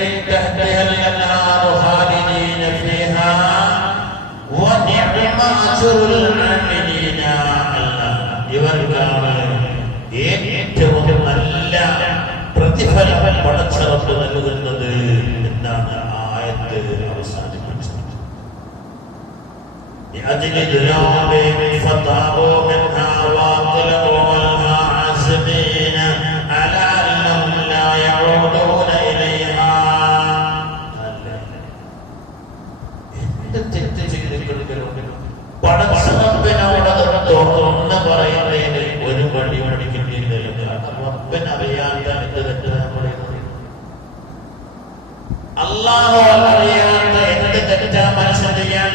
من تحتها الأنهار خالدين فيها ونعم أجر العاملين. ഇവർക്കാണ് ഏറ്റവും നല്ല പ്രതിഫലം പടച്ചറപ്പ് നൽകുന്നത് എന്നാണ് ആയത്ത് അവസാനിപ്പിച്ചത്. لأجل ذنوبهم فطابوا منها وأطلقوا المعازمين على أنهم لا يعودون إليها. പടച്ചറപ്പിനോട് തുറന്ന് പറയുന്നതിന് ഒരു വഴി പഠിക്കുന്നില്ല. റബ്ബിന് അറിയാത്ത എന്ത് തെറ്റാണ് പറയുന്നത്? അല്ലാഹു അറിയാത്ത എന്ത് തെറ്റാ മനുഷ്യൻ ചെയ്യാൻ?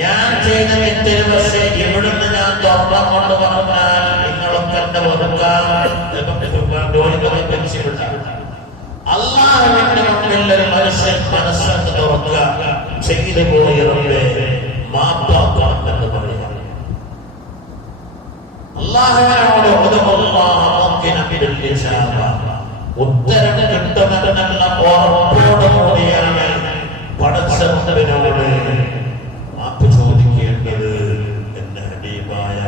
ഞാൻ ചെയ്ത തെറ്റിന് പക്ഷേ ഇവിടുന്ന് ഞാൻ തുറന്നു കൊണ്ട് പറഞ്ഞാൽ നിങ്ങളൊക്കെ എന്നെ അല്ലാഹുവിന്റെ മുന്നിൽ ഒരു മനുഷ്യൻ മനസ്സെന്ന് തുറക്കുക, ചെയ്തു പോയവരെ മാപ്പാക്കാമെന്ന് പറയുക. അല്ലാഹുവിനോട് ഉത്തരം കിട്ടുമെന്നുള്ള ഉറപ്പോടുകൂടിയാണ് പടച്ചവനോട് മാപ്പ് ചോദിക്കേണ്ടത് എന്റെ ഹബീബായ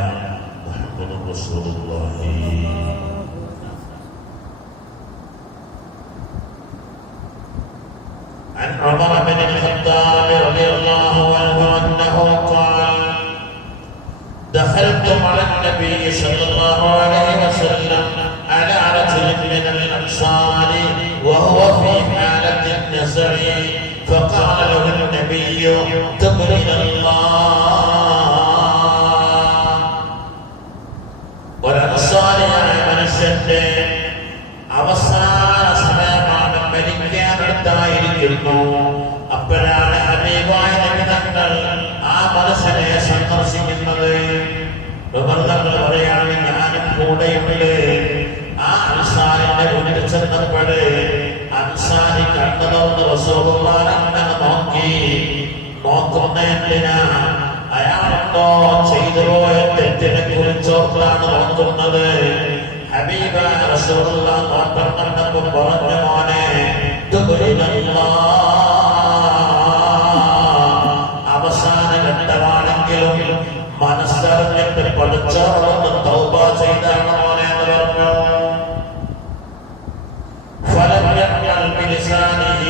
മുഹമ്മദ് റസൂലുള്ളാഹി. عن عمر بن الخطاب رضي الله عنه أنه قال دخلت على النبي صلى الله عليه وسلم على رجل من الأنصار وهو في حالة النزع فقال له النبي تب إلى الله. ഒരൻസാരിയായ മനുഷ്യന്റെ അവസാന സമയമാണ്, മരിക്കാനടുത്തായിരിക്കുന്നു. അപ്പോഴാണ് ഹബീബായ നബി തങ്ങൾ ആ മനുഷ്യനെ സന്ദർശിക്കുന്നത്. തങ്ങൾ പറയാണ്, ഞാനും കൂടെയുണ്ട്. ആ അൻസാരിന്റെ മുന്നിൽ ചെന്നപ്പോഴ് അൻസാരി കണ്ടതൊന്ന് റസൂലുള്ളാഹി അങ്ങനെ നോക്കുന്ന എന്തിനാ? അയാളുണ്ടോ ചെയ്തു പോയ തെറ്റിനെ കുറിച്ചോർത്താണ് നോക്കുന്നത്. ഹബീബായ റസൂലുള്ളാഹി നോട്ടം കണ്ടപ്പോൾ പറഞ്ഞു, മോനെ അവസാന ഘട്ടമാണെങ്കിലും മനസ്സറിഞ്ഞിട്ട് പഠിച്ചോളൊന്ന് തൗബ ചെയ്താണ് മോനെ എന്ന് പറഞ്ഞു. فلم يقل بلسانه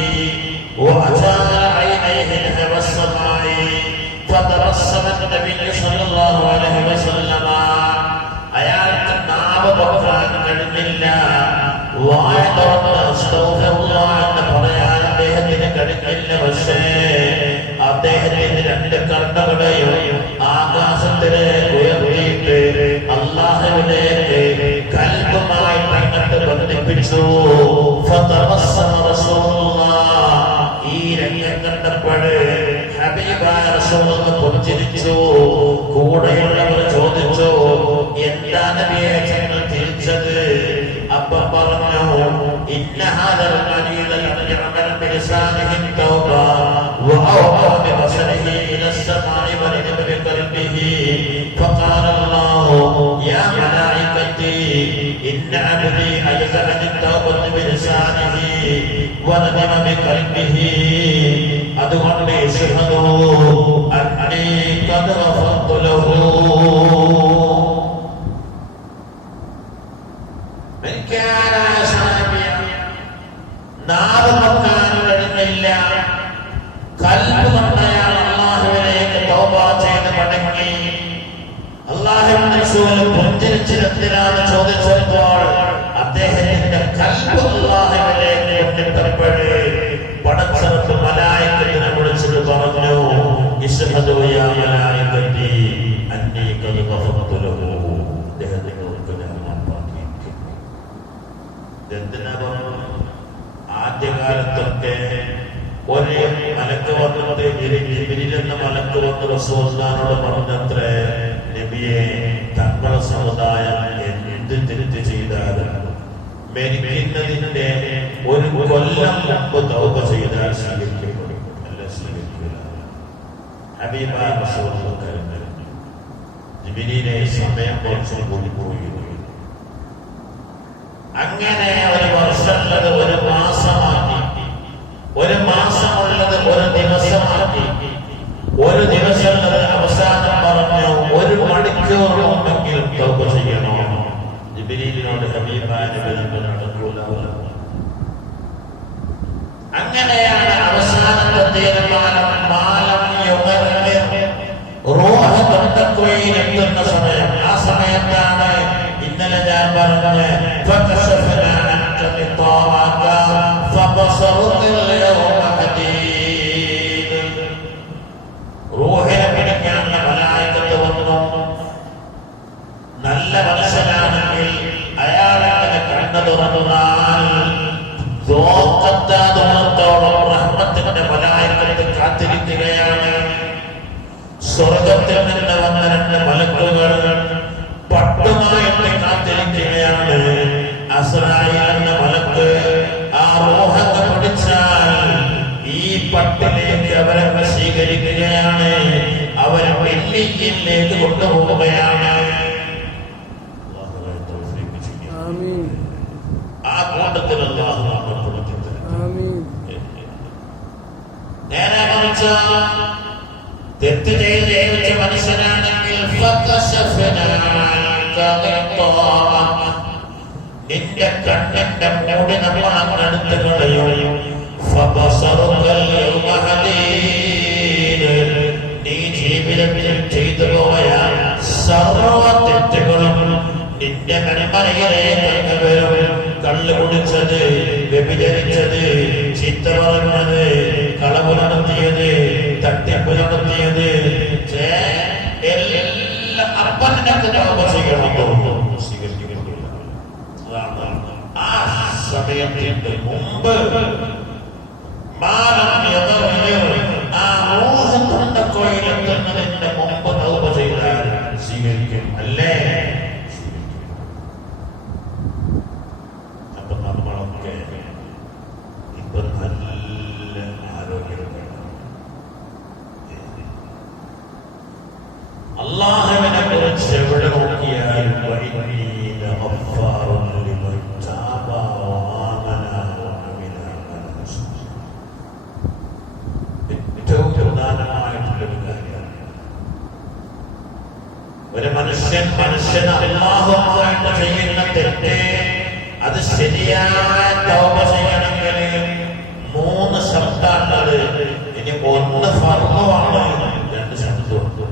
وأجاب عينيه نحو السماء فتبسم النبي صلى الله عليه وسلم. അയാൾക്ക് നാവ് തുറക്കാൻ കഴിഞ്ഞില്ല, വായ തുറന്ന് അസ്തഗ്ഫിറുല്ലാഹ് എന്ന് പറയാൻ അദ്ദേഹത്തിന് കഴിഞ്ഞില്ല. പക്ഷേ അദ്ദേഹത്തിന് രണ്ട് കണ്ണുകളെയും ആകാശത്തിലേക്ക് ഉയർത്തിയിട്ട് അല്ലാഹുവിലേക്ക് കൽബുമായി തന്നിട്ട് ബന്ധിപ്പിച്ചു. ഫതബസ്സമ റസൂലുള്ളാഹ്. ഈ രംഗം കണ്ടപ്പോൾ ഹബീബായ റസൂലുള്ളാഹി പുഞ്ചിരിച്ചു. കൂടെയുള്ളവർ ചോദിച്ചു, എന്താ നബിയെ ഞങ്ങൾ തിരിച്ചത്? അപ്പം പറഞ്ഞു, ഇന്ന ഹാദൽ ഖലീല യഅമൽ ബിലിസാനിഹി തൗബ വഅവ ബിബസരിഹി ഇല السماء ونذب بقلبه فقال الله يا ملائكتي إن عبدي أيسر التوبة بلسانه وندم بقلبه അതുകൊണ്ട് اشهدوا أني قد غفرت له. നാവ് നോക്കാൻ കഴിഞ്ഞില്ല, കൽബ് നന്നായാൽ അല്ലാഹുവിലേക്ക് തൗബ ചെയ്ത് മടങ്ങി. അല്ലാഹുവിന്റെ റസൂൽ പുഞ്ചിരിച്ചിരുത്തിനാണ് ചോദിച്ചപ്പോൾ അദ്ദേഹത്തിന്റെ കൽബ് അല്ലാഹുവിലേക്ക് കൊണ്ടിട്ടപ്പോഴേ പടച്ചറപ്പ് മലായികത്തിനെ വിളിച്ചിട്ട് പറഞ്ഞു, ഇശ്ഹദു യാ മലായികത്തി അന്നീ ഖദ് ഗഫർതു ലഹു. അദ്ദേഹത്തിന് ഞാൻ മാപ്പാക്കിയിരിക്കുന്നു. എന്തിനാ പറഞ്ഞു? ആദ്യകാലത്തൊക്കെ ഒരു മലക്ക് വന്നിട്ട് ജിബ്രീൽ എന്ന മലക്ക് വന്ന് റസൂലുള്ളാഹിനോട് പറഞ്ഞത്രേ, നബിയെ തങ്ങളുടെ സമുദായം എന്ത് തെറ്റ് ചെയ്താലും മരിക്കുന്നതിന്റെ ഒരു കൊല്ലം മുമ്പ് തൗബ ചെയ്താൽ സ്വീകരിക്കപ്പെടും, അല്ല സ്വീകരിക്കില്ല. ഹബീബായ റസൂലുള്ളാഹി ജിബ്രീലിനെ സമയം കുറച്ച് കൂടി പോയി. അങ്ങനെ ഒരു വർഷം ജിബ്രീലിനോട് ഹബീബായ നബി തങ്ങൾ നടക്കൂല. അങ്ങനെയാണ് അവസാനത്തെ തീരുമാനം. റൂഹ് തൊണ്ടക്കുഴിയിലെത്തുന്ന സമയം. ആ സമയത്താണ് ഇന്നലെ ഞാൻ പറഞ്ഞ റൂഹിനെ പിടിക്കാനുള്ള മലായികത്ത് വന്നു. നല്ല മനുഷ്യനാണെങ്കിൽ അയാളെ കണ്ണു തുറന്നാൽ ലോകത്താതോളത്തോളം റഹ്മത്തിന്റെ മലായികത്ത് കാത്തിരിക്കുകയാണ്. സ്വർഗത്തിൽ നിന്ന് വന്ന 2 മലക്കുകൾ പട്ടുമായിട്ട് കാത്തിരിക്കുകയാണ്. അസ്രായീൽ എന്ന മലക്ക് ആ റൂഹത്തെ പിടിച്ചാൽ ഈ പട്ടിലേക്ക് അവരെ സ്വീകരിക്കുകയാണ്. അവരെ വെള്ളിയിലേക്ക് കൊണ്ടുപോവുകയാണ്. ആ കൂട്ടത്തിൽ നേരെ മറിച്ച് തെറ്റ് ചെയ്ത് ജീവിച്ച മനുഷ്യനാണെങ്കിൽ നിന്റെ കണ്ണിന്റെ മൂടി നമ്മൾ അങ്ങെടുത്ത് കളയും. നീ ജീവിതത്തിൽ ചെയ്തു പോയ സർവ തെറ്റുകളും നിന്റെ കണിമറയിലേക്ക് വരും. കള്ളു കുടിച്ചത്, വ്യഭിചരിച്ചത്, ചീത്ത പറഞ്ഞത്, കളവ് നടത്തിയത്, തട്ടിപ്പ് നടത്തിയത് എല്ലാം അപ്പനൊക്കെ ചെയ്യണമെന്നോ സ്വീകരിക്കുന്നില്ല. അതാണ് ആ സമയത്തിന്റെ മുമ്പ് ആ തൊണ്ടക്കോയിലെത്തുന്നതിന്റെ മുമ്പ് തൗബ ചെയ്താൽ സ്വീകരിക്കും. അല്ലേ? അപ്പൊ നമ്മളൊക്കെ ഇപ്പൊ നല്ല ആരോഗ്യമാണ്. അല്ലാഹുവിനെ കുറിച്ച് എവിടെ നോക്കിയാലും ഏറ്റവും പ്രധാനമായിട്ടുള്ളൊരു കാര്യമാണ്. ഒരു മനുഷ്യന് അല്ലാഹുവായിട്ട് ചെയ്യുന്ന തെറ്റ് അത് ശരിയായ തൗബ ചെയ്യണമെങ്കിൽ 3 ശബ്ദാണുള്ളത്. ഇനി 1 ഫർളുമാണ്, 2 ശബ്ദമുണ്ട്.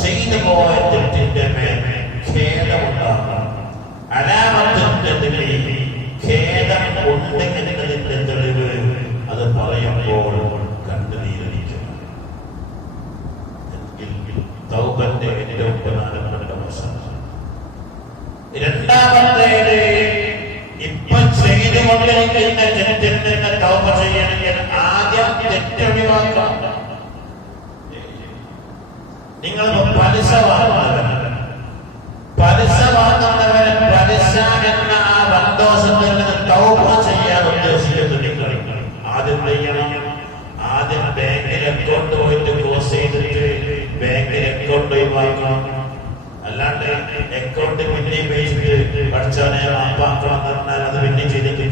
ചെയ്തു പോയ തെറ്റിന്റെ മേൽ ഖേദമുണ്ടാകും. അലാമത്തിന്റെ ഖേദം ഉണ്ട് എന്നതിന്റെ തെളിവ് അത് പറയുമ്പോൾ കണ്ണുനീരടിക്കും. തൗബന്റെ ഏറ്റവും പ്രധാനപ്പെട്ട വശം. രണ്ടാമത്തേത്, ഇപ്പൊ ചെയ്തുകൊണ്ടിരിക്കുന്ന തെറ്റിൽ നിന്ന് തൗബ ചെയ്യണമെങ്കിൽ ആദ്യം തെറ്റൊഴിവാക്കാം. നിങ്ങൾ പലിശ വാങ്ങുന്നവരെ പലിശ എന്ന ആ സന്തോഷത്തിൽ നിന്ന് തൗബ ചെയ്യാൻ ഉദ്ദേശിക്കുന്നുണ്ടെങ്കിൽ ആദ്യം ചെയ്യണം. ആദ്യം ബാങ്കിൽ അക്കൗണ്ട് പോയിട്ട് ക്ലോസ് ചെയ്തിട്ട് ബാങ്കിൽ അക്കൗണ്ട് ഒഴിവാക്കണം. അല്ലാണ്ട് അക്കൗണ്ട് പിന്നെ ഉപയോഗിച്ചിട്ട് പഠിച്ചവനെ മാപ്പാക്കണം എന്ന് പറഞ്ഞാൽ അത് പിന്നെ ചെയ്തിട്ട്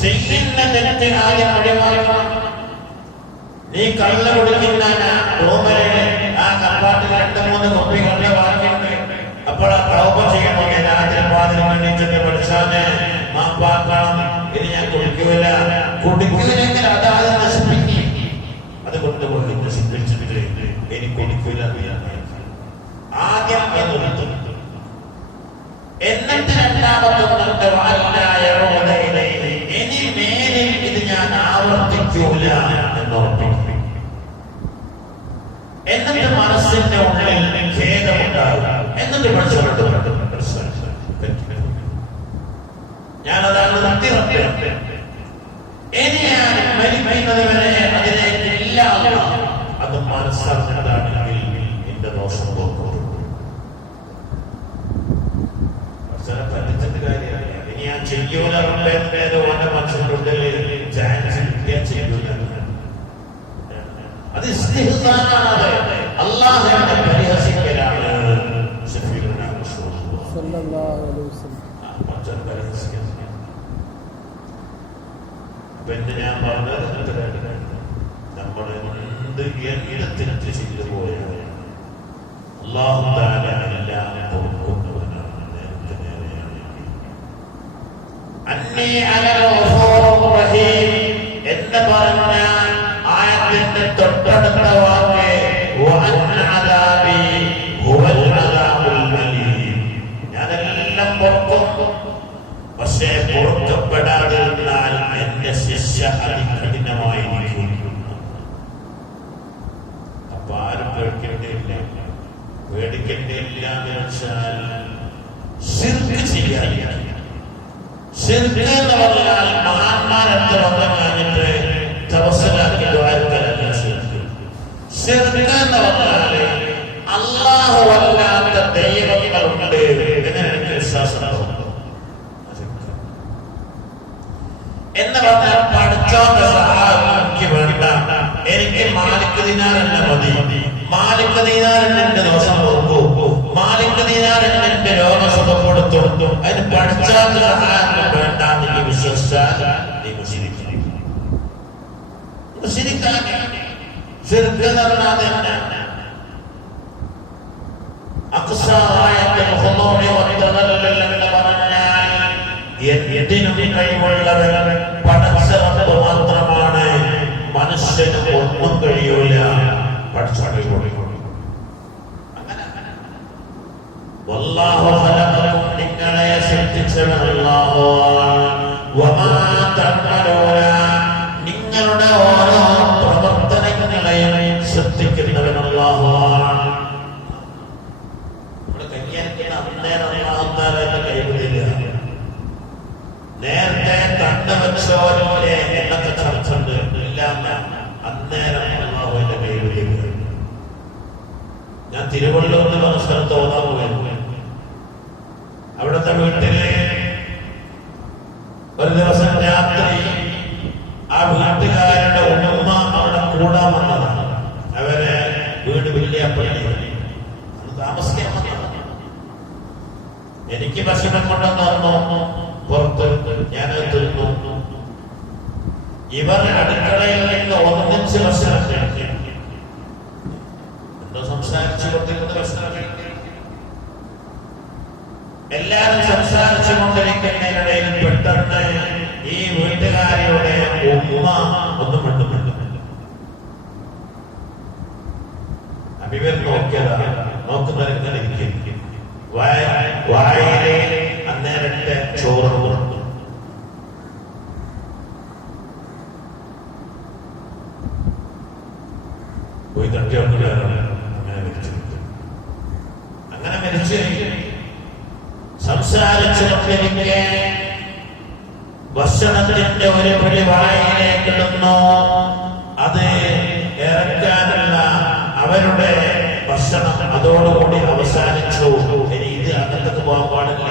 ചെയ്യുന്ന തെറ്റ് ആദ്യം ഒഴിവാക്കണം. നീ കള്ള കുടിക്കുന്ന റൂമിലെ ആ കമ്പാർട്ടിൽ 2-3 കുപ്പി കള്ള വാങ്ങിയിട്ട് അപ്പോൾ ആ തൗബ ചെയ്യണമെങ്കിൽ ആദ്യം വാതിൽ വേണ്ടിയിട്ട് പഠിച്ചാല് മാപ്പാക്കണം. ഇത് ഞാൻ കുടിക്കൂലെങ്കിൽ അതാത് നശിപ്പിക്കും. അതുകൊണ്ട് നശിപ്പിച്ചിട്ട് എനിക്ക് കുടിക്കൂല. ആദ്യം എന്നിട്ട് രണ്ടാമത്തെ ഇനി മേലിൽ ഇത് ഞാൻ ആവർത്തിക്കൂല എന്നോർപ്പിക്കും. എന്നിട്ട് മനസ്സിന്റെ ഉള്ളിൽ ഖേദമുണ്ടാകും. എന്നിട്ട് ഞാനതാണ് ഇനി ഞാൻ മരിക്കുന്നത് വരെ അതിലേക്ക് ഇല്ല. അത് മനസ്സറിഞ്ഞതാണെങ്കിൽ എന്റെ ദോഷം പോകും. പറ്റിച്ചിട്ട് കാര്യമില്ല. ഇനി ഞാൻ ചെയ്യൂല മനസ്സിലുള്ളിൽ ചാൻസ് കിട്ടിയാൽ ചെയ്യൂല. അത് ഇസ്തിഹ്സാനാണ്, അല്ലാഹുവിനെ പരിഹസിക്കലാണ്. പിന്നെ ഞാൻ പറഞ്ഞത് നമ്മൾ എന്ത് തെറ്റ് ചെയ്തു പോയാൽ അല്ലാഹു തആല എല്ലാം പൊറുക്കുന്നവനാണ്. നേരത്തെ നേരെയാണ്. അന്നീ അനൽ ഗഫൂറുർ റഹീം എന്ന് പറഞ്ഞ ആയത്തിന്റെ തൊട്ടടുത്ത വാക്ക് വഅന്ന അദാബി ഹുവൽ അദാബുൽ അലീം. ഞാനെല്ലാം പൊറുക്കും, പക്ഷേ പൊറുക്കപ്പെടാതിരുന്നാൽ എന്റെ ശിക്ഷ അതികഠിനമായിരിക്കും. അപ്പൊ ആരും പേടിക്കേണ്ടിയില്ല. പേടിക്കേണ്ടിയില്ല എന്ന് വെച്ചാൽ ശിർക്ക് ചെയ്യാൻ. ശിർക്ക് എന്ന് പറഞ്ഞാൽ മഹാന്മാരെടുത്ത് വന്നു കഴിഞ്ഞിട്ട് തവസ്സുലാക്കി ദ്വാരക്കലല്ല ശിർക്ക്. ശിർക്ക് എന്ന് പറഞ്ഞാല് അല്ലാഹു അല്ലാത്ത ദൈവങ്ങളുണ്ട് എന്ന് എനിക്ക് വിശ്വാസമുണ്ടോ എന്ന് പറഞ്ഞാൽ പഠിച്ചോന്റെ സഹായം എനിക്ക് വേണ്ട, എനിക്ക് മാലിക് ദിനാർ എന്നെ മതി, മാലിക് ദിനാർ എന്റെ ദോഷം പോകും, മാലിക് ദിനാർ എന്റെ രോഗം സുഖപ്പെടുത്തും, അതിന് പഠിച്ചോന്റെ സഹായം വേണ്ട എന്ന് വിശ്വസിച്ചാൽ നീ മുശ്രിക്കാണ്. ശിർക്ക് എന്ന് പറഞ്ഞാൽ തന്നെ അക്സായത്തുൽ ഖുദൂഇ വതദല്ലൽ എന്ന് പറഞ്ഞാൽ എന്തിനും കഴിവുള്ളവൻ പടച്ച റബ്ബ് മാത്രമാണ്. മനുഷ്യന് ഒന്നും കഴിയൂല, പടച്ച റബ്ബ്. വല്ലാഹു ഖലഖക്കും, നിങ്ങളെ സൃഷ്ടിച്ചവൻ അല്ലാഹുവാണ്. വമാ തഅമലൂന, നിങ്ങളുടെ ഓരോ പ്രവർത്തനങ്ങളെയും ശ്രദ്ധിക്കുന്നവൻ അല്ലാഹുവാണ്. നമ്മൾ കയ്യാനിക്കുന്ന അന്നേരം അല്ലാഹു തആല കഴിവില്ല. നേരത്തെ കണ്ണ വെച്ചോലെ എന്നൊക്കെ ചർച്ചുണ്ട്, ഇല്ലാന്ന് അന്നേരം അല്ലാഹുവിന്റെ കഴിവില്ല. ഞാൻ തിരുവള്ളൂർ എന്ന സ്ഥലത്ത് ഓതാൻ പോയിരുന്നു. അവിടുത്തെ വീട്ടില് ഒരു ദിവസം രാത്രി ആ വീട്ടുകാരുടെ ഉമ്മ അവിടെ കൂടാൻ വന്നതാണ്. അവരെ വീട് വലിയപ്പള്ളി താമസിക്കാൻ വന്നതാണ്. എനിക്ക് ഭക്ഷണം കൊണ്ടെന്ന് പറഞ്ഞു പുറത്ത്, ഞാനത് തിന്നു. ഇവർ അടുക്കളയിൽ നിന്ന് ഒന്നിച്ച് ഭക്ഷണം കഴിക്കും. എന്തോ സംസാരിച്ചു കൊണ്ടിരുന്ന ഭക്ഷണം കഴിക്കും. എല്ലാരും സംസാരിച്ചു കൊണ്ടിരിക്കുന്നതിനിടയിൽ പെട്ടെന്ന് ഈ വീട്ടുകാരിയുടെ ഉമ്മ ഒന്നും പെട്ടുന്നുണ്ട്. അഭിവർ നോക്കിയതാ, നോക്കുന്നവരെങ്ങനെ ഇരിക്കും. വായിലെ അന്നേരത്തെ ചോറ് പുറത്തു. പോയി തട്ടിയാണ് അങ്ങനെ മരിച്ചു. അങ്ങനെ മരിച്ച് സംസാരിച്ചു കൊണ്ടിരിക്കെ ഭക്ഷണത്തിന്റെ ഒരു പിടി വായിലേക്ക് ഇടുന്നു. അത് ഇറക്കാനുള്ള അവരുടെ ഭക്ഷണം അതോടുകൂടി അവസാനിച്ചു. ഇനി ഇത് അകത്തേക്ക് പോകാൻ പാടില്ല.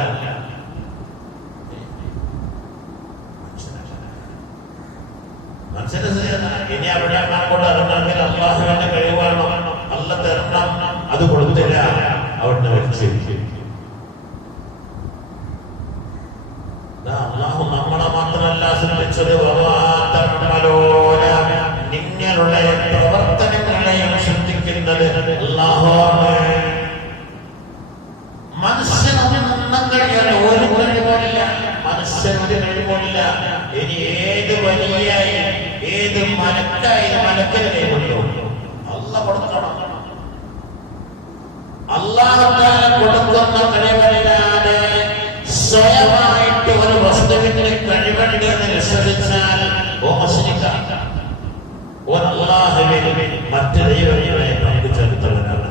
ഇനി അവിടെ അങ്ങോട്ട് ഇറങ്ങണമെങ്കിൽ അള്ളാഹുവിന്റെ കഴിവാണ്, അല്ല തരണം. അത് കൊടുത്തില്ല, അവിടെ മരിച്ചിരിക്കും. അള്ളാഹു നമ്മളെ മാത്രമല്ല ശ്രദ്ധിച്ചത്, നിങ്ങളുടെ പ്രവർത്തനങ്ങളെയും ശ്രദ്ധിക്കുന്നത് അള്ളാഹുവാണ്. മനുഷ്യനൊന്നും കഴിയാൻ ഒരു കഴിവുമില്ല, മനുഷ്യനൊരു കഴിവുമില്ല. ഇനി ഏത് വലിയായി ഏത് മലക്കായി മലക്കിന് കഴിവുണ്ടോ? അള്ളാഹ് കൊടുക്കണം. അള്ളാഹു കൊടുക്കുന്ന കഴിവല്ലാതെ സ്വയമായിട്ട് ഒരു വസ്തുവിന്റെ കഴിവുണ്ട് എന്ന് വിശ്വസിച്ചാൽ മറ്റ് ദൈവങ്ങളെ നമുക്ക് ചേർത്തവനാണ്.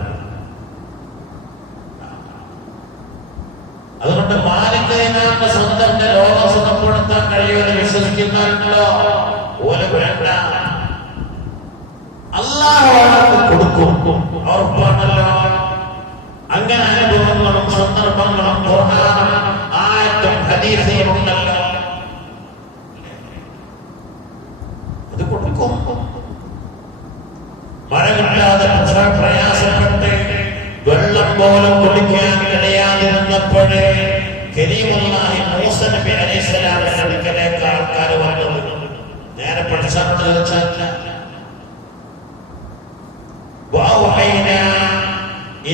അതുകൊണ്ട് മാലിന്യങ്ങളുടെ സ്വന്തം ലോകം സുഖപ്പെടുത്താൻ കഴിയുമെന്ന് വിശ്വസിക്കുന്നുണ്ടോ? ഓല് വേണ്ട, അല്ലാഹു കൊടുക്കും, ഉറപ്പാണല്ലോ. അങ്ങനെ അനുഭവങ്ങളും സന്ദർഭങ്ങളും ഖുർആനും ആയത്തും ഹദീസും ഉണ്ടല്ലോ. അത് കൊടുക്കും. മഴ കിട്ടാതെ പ്രയാസപ്പെട്ട് വെള്ളം പോലും കുടിക്കാൻ കഴിയാതിരുന്നപ്പോഴേ കരീമുല്ലാഹി മൂസ നബി അലൈഹിസ്സലാമിന്റെ അടുക്കലേക്ക് ആൾക്കാർ വന്നത്. നേരെ പഠിച്ചാൽ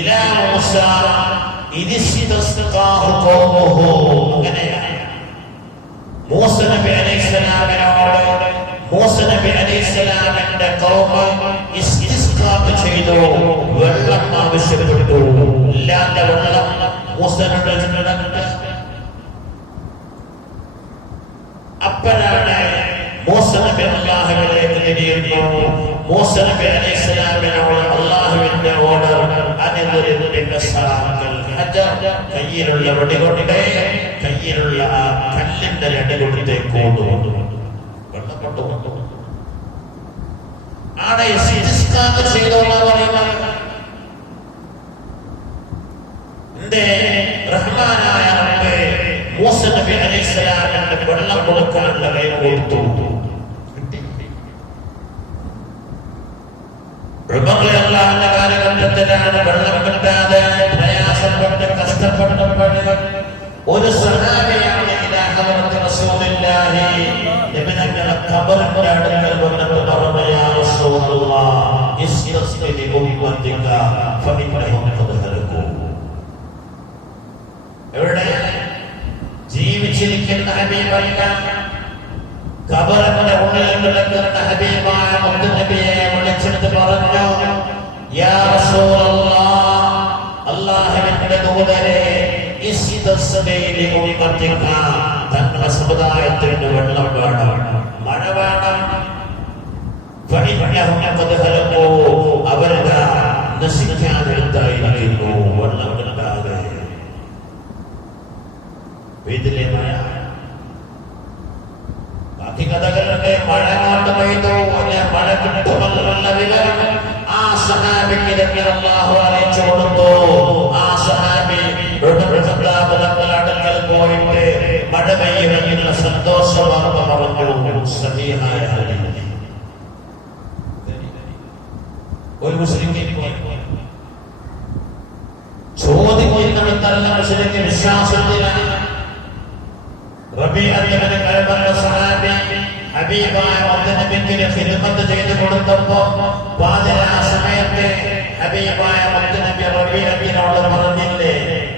ഇലാ മൂസ ഇദിസ്തസ്ഖാഹു ഖൗമുഹു. അങ്ങനെയാണ് മൂസ നബി അലൈഹിസ്സലാമിനോട് മൂസ നബി അലൈഹിസ്സലാമിന്റെ ഖൗമ് ഇസ്തിസ്ഖാ ചെയ്തു, വെള്ളം ആവശ്യപ്പെട്ടു. ഇല്ലാത്ത വെള്ളം മൂസനോട് അപ്പോഴാണ് മൂസ നബി അല്ലാഹുവിലേക്ക് തിരിയുന്നു. മൂസ നബി അലൈഹിസ്സലാമിനോട് അല്ലാഹുവിന്റെ ഓർഡർ കയ്യിലുള്ള വെടികൊണ്ട് കയ്യിലുള്ള ആ കല്ലിന്റെ രണ്ട് കൊടുത്തേക്ക് വെള്ളപ്പെട്ടു ആടെ ചെയ്തോന്നാ പറയുന്നത്. എന്റെ റഹ്മാനായ റബ്ബേ മൂസ നബി അലൈഹിസ്സലാമിന്റെ വെള്ളം കൊടുക്കാനുള്ള കൈ കൊടുത്തു. കാലഘട്ടത്തിലാണ് വെള്ളം കിട്ടാതെ പ്രയാസപ്പെട്ട് കഷ്ടപ്പെട്ടപ്പോൾ ഒരു സഹാബിയാണ് റസൂലുള്ളാഹി നബിയുടെ ഖബറിന്റെ അടുക്കൽ വന്നിട്ട് പറഞ്ഞു, യാ റസൂലല്ലാഹ് ഇസ്തസ്ഖി ഉമ്മതിക ഫഇന്നഹും ഖദ് ഹലകൂ. എവിടെ ജീവിച്ചിരിക്കുന്ന ഹബീബല്ല, ഖബറിന്റെ ഉള്ളിൽ കിടക്കുന്ന ഹബീബായ മുഹമ്മദ് നബിയെ വിളിച്ചിട്ട് പറഞ്ഞു, യാ റസൂലല്ലാഹ് അല്ലാഹുവിന്റെ ദൂതരെ ഇസ്തസ്ഖി ഉമ്മതിക, തങ്ങളുടെ സമുദായത്തിന് വെള്ളം വേണം, മഴ വേണം. ഫഇന്നഹും ഖദ് ഹലകൂ, അവരുടെ നശിക്കാനെടുത്തായിരിക്കുന്നു വെള്ളം കിട്ടാതെ. ഇതിലെ മഴ ബാക്കി കഥകളുടെ മഴ കൊണ്ട് പെയ്തു, മഴ കിട്ടുമെന്നുള്ള വിവരം ആ സഹാബിക്ക് അല്ലാഹു അറിയിച്ചു കൊടുത്തു. ആ സഹാബി അടുക്കൽ പോയിട്ട് മഴ പെയ്യുമെന്നുള്ള സന്തോഷ വാർത്ത പറഞ്ഞു. സഹീഹായ ഹദീസ്. ഒരു മുസ്ലിം ചോദിക്കുന്നിടത്തല്ല മുസ്ലിം വിശ്വാസത്തിലാണ്. റബീഅത്തുൽ കഅബ സഹാബി ഹബീബായ മുഹമ്മദ് നബിക്ക് ഖിദ്മത്ത് ചെയ്തു കൊടുത്തപ്പോ പാതിരാ സമയത്ത് ഹബീബായ മുഹമ്മദ് നബി റബീഅത്തിനോട് പറഞ്ഞില്ലേ,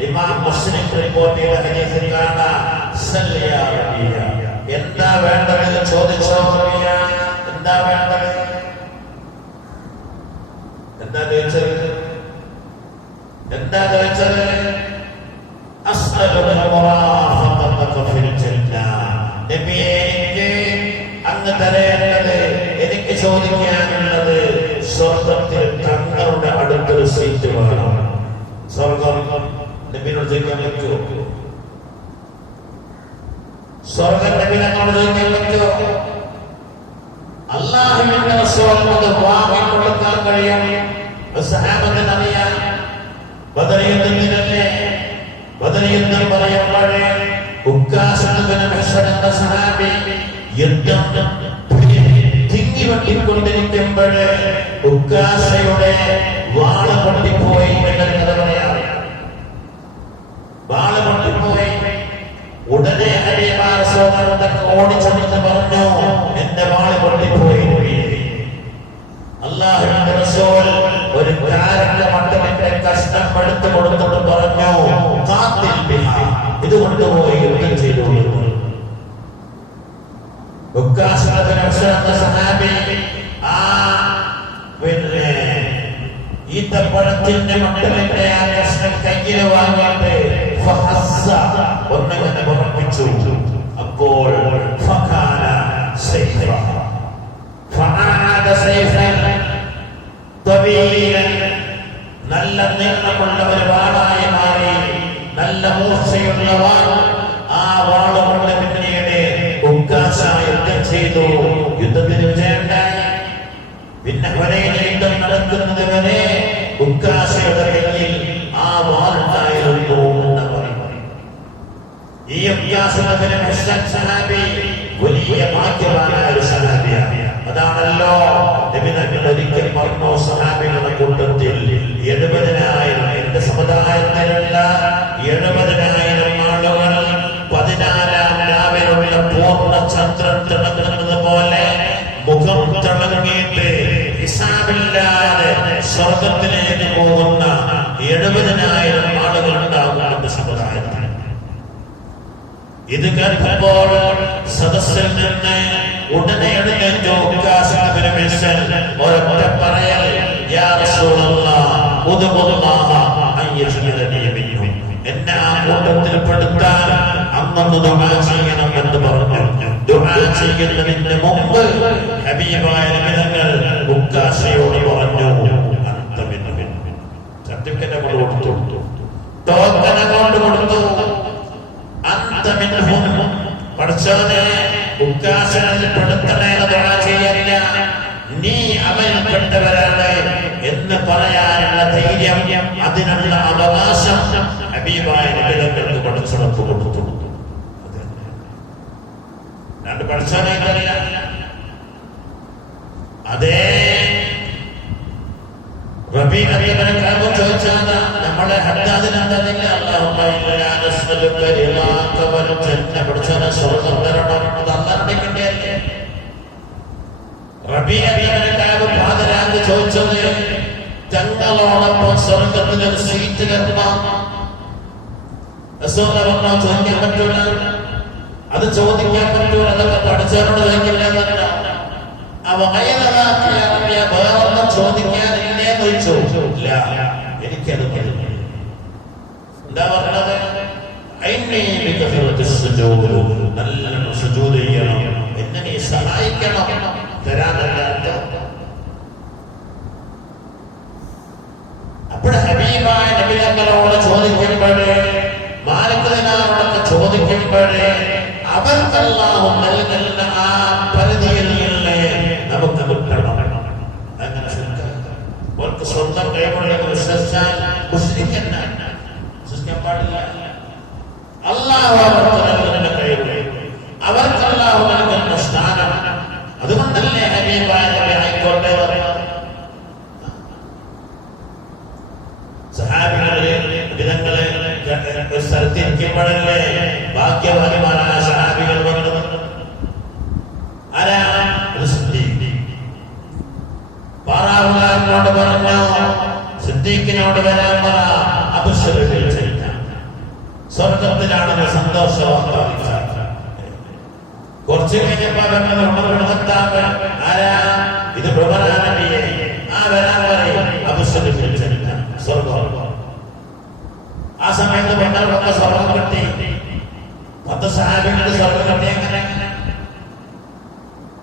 ഇമാം മുസ്ലിം റിപ്പോർട്ട് ചെയ്ത ഹദീസിൽ കാണാം, സല്ലി യാ റബീഅ, എന്താ വേണ്ടതെന്ന് ചോദിച്ചോ റബീഅ, എന്താ വേണ്ടത്? എന്താ ചോദിച്ചത്? അങ്ങ് തരേണ്ടത്, എനിക്ക് ചോദിക്കാനുള്ളത് സ്വർഗത്തിൽ തങ്ങളുടെ അടുത്തൊരു സീറ്റ് വേണം. സ്വർഗം നബിയോട് ചോദിക്കാൻ പറ്റുമോ? സ്വർഗം നബിയോട് ചോദിക്കാൻ പറ്റുമോ? അല്ലാഹുവിന്റെ റസൂലിനോട് വാങ്ങിക്കൊടുക്കാൻ കഴിയും. സഹാബത്തിന് അറിയാം, ബദർ യുദ്ധത്തിലല്ലേ, ബദർ യുദ്ധം പറയുമ്പോഴേ എന്ന സഹാബി യുദ്ധം തിങ്ങിവട്ടിക്കൊണ്ടിരിക്കുമ്പോഴേ ഉക്കാശയുടെ വാള് പൊട്ടിപ്പോയി എന്നൊരു കഥ പറയാം. വാള് പൊട്ടിപ്പോയി. ഉടനെ ഓടിച്ചെന്ന് പറഞ്ഞു, എന്റെ വാള് പൊട്ടിപ്പോയി. അല്ലാഹുവിന്റെ റസൂൽ ഒരു കാരന്റെ മട്ടലിന്റെ കഷ്ണം എടുത്തു കൊടുത്തിട്ട് പറഞ്ഞു, ഇത് കൊണ്ടുപോയി യുദ്ധം ചെയ്തു. സഹാബി ആ പിന്നെ ഈത്തപ്പഴത്തിന്റെ മട്ടലിന്റെ ആ കഷ്ണം കയ്യിൽ വാങ്ങിയിട്ട് ഒന്നിങ്ങനെ ഉറപ്പിച്ചു. അപ്പോൾ നല്ല നീളമുള്ള ഒരു വാളായി മാറി, നല്ല മൂർച്ചയുള്ള വാൾ. ആ വാള് കൊണ്ട് പിന്നീട് ഉക്കാശ യുദ്ധം ചെയ്തു. യുദ്ധത്തിന് വിജയമുണ്ടായി. പിന്നെ ഹുനൈൻ യുദ്ധം നടക്കുന്നത് വരെ ഉക്കാശയുടെ കയ്യിൽ ആ വാളുണ്ടായിരുന്നു എന്ന് പറയുന്നു. ഈ സഹാബി വലിയ ഭാഗ്യവാനായ ഒരു സഹാബിയാണ്. അതാണല്ലോ ഒരിക്കൽ പറഞ്ഞു, സഹാബികളുടെ കൂട്ടത്തിൽ 70,000 എന്റെ സമുദായത്തിലുള്ള 70,000 ആളുകൾ 14-ാം രാവിലുള്ള പൂർണ്ണ ചന്ദ്രൻ തിളങ്ങുന്നത് പോലെ മുഖം തിളങ്ങിയിട്ട് ഹിസാബില്ലാതെ സ്വർഗത്തിലേക്ക് പോകുന്ന 70,000 ആളുകൾ ഉണ്ടാകുന്ന സമുദായത്തിൽ. ഇത് കേൾക്കുമ്പോൾ സദസ്സിൽ നിന്ന് ഉടനെ എഴുന്നേറ്റു ഒരൊറ്റ പറയൽ, യാ റസൂലല്ലാഹ് ഉദ്ഉല്ലാഹ അൻ യജ്അലനി മിൻഹും. എന്നെ ആ കൂട്ടത്തിൽ പെടുത്താൻ അങ്ങ് ദുആ ചെയ്യണം എന്ന് പറഞ്ഞു. ദുആ ചെയ്യുന്നതിന് മുമ്പ് ഹബീബായ നബി തങ്ങൾ ഉക്കാശയോട് പറഞ്ഞു, അന്ത മിൻഹും. സർട്ടിഫിക്കറ്റ് കൊടുത്തു, ടോക്കൺ കൊടുത്തു. അന്ത മിൻഹും, പഠിച്ചവനെ ഉക്കാശനിൽ പെടുത്തണേ ദുആ ചെയ്യല്ല, നീ അവരിൽപ്പെട്ടവരാണ് എന്ന് പറയാനുള്ള ധൈര്യം, അതിനുള്ള അവകാശം ഹബീബായ നബി തങ്ങൾക്ക് പഠിച്ചുറപ്പ് കൊടുത്തു. രണ്ട് പഠിച്ചവനെ അതേ റബീഅ ഇബ്നു കഅബ് ചോദിച്ചത് നമ്മളെ ഹദ്ദാദിനെന്തല്ല, അല്ലാഹുമ്മ ഇന്നാ നസ്അലുക റിളാക വൽ ജന്ന, പഠിച്ചവനെ സ്വർഗ്ഗം തരണം. അത് അല്ലാഹുവിന്റെ കിട്ടിയല്ലേ. റബീഅ ഇബ്നു കഅബ് ഫാദറാണ് ചോദിച്ചത്, തങ്ങളോടൊപ്പം സ്വർഗ്ഗത്തിൽ ഒരു സീറ്റ് തരണം. റസൂലുള്ളാഹി ചോദിക്കാൻ പറ്റൂല, അത് ചോദിക്കാൻ പറ്റൂല, അതൊക്കെ പഠിച്ചവരോട് ചോദിക്കില്ല എന്നല്ല. അവ വേറൊന്നും ചോദിക്കാനില്ലേ ചോദിച്ചു. ഇല്ല, എനിക്കത് എന്താ പറഞ്ഞത്? നല്ല സുജൂദ് ചെയ്യണം, എന്നെ നീ സഹായിക്കണം, തരാനല്ല. അപ്പോൾ ഹബീബായ നബി തങ്ങളോട് ചോദിക്കുമ്പോഴേ, മാലിക് ദിനാറോടൊക്കെ ചോദിക്കുമ്പോഴേ, അവർക്ക് അല്ലാഹു നൽകുന്ന ആ പരിധിയിൽ നമുക്ക് കിട്ടണം. അങ്ങനെ അവർക്ക് സ്വന്തം കൈകൊണ്ടെങ്കിൽ വിശ്വസിച്ചാൽ വിശ്വസിക്കാൻ പാടില്ല. അല്ലാഹു അവർക്ക് നൽകുന്ന കൈകൊണ്ട്, അവർക്ക് അല്ലാഹു നൽകുന്ന സ്ഥാനം. അതുകൊണ്ടല്ലേ ഹബീബായ നബി ആയിക്കോട്ടെ സഹാബികളെ വിധങ്ങളെ ഒരു സ്ഥലത്തിരിക്കുമ്പോഴല്ലേ ഭാഗ്യവാന്മാരായ സഹാബികൾ വന്നത്. ആരാ? പാറാവുകാരനോട് പറഞ്ഞു, സിദ്ദീഖിനോട് വരാൻ പറ, അബ്ശിർ, സ്വർഗത്തിലാണെന്ന് സന്തോഷവാർത്ത. കുറച്ചു കഴിഞ്ഞപ്പോൾ ആരാ? ഇത് പ്രവരാനബിയെ, ആ വരാൻ പറയും, അബ്ശിർ, സ്വർഗം. ആ സമയത്ത് പെണ്ണുകളൊക്കെ സ്വർഗം കിട്ടി. 10 സഹാബികളുടെ സ്വർഗം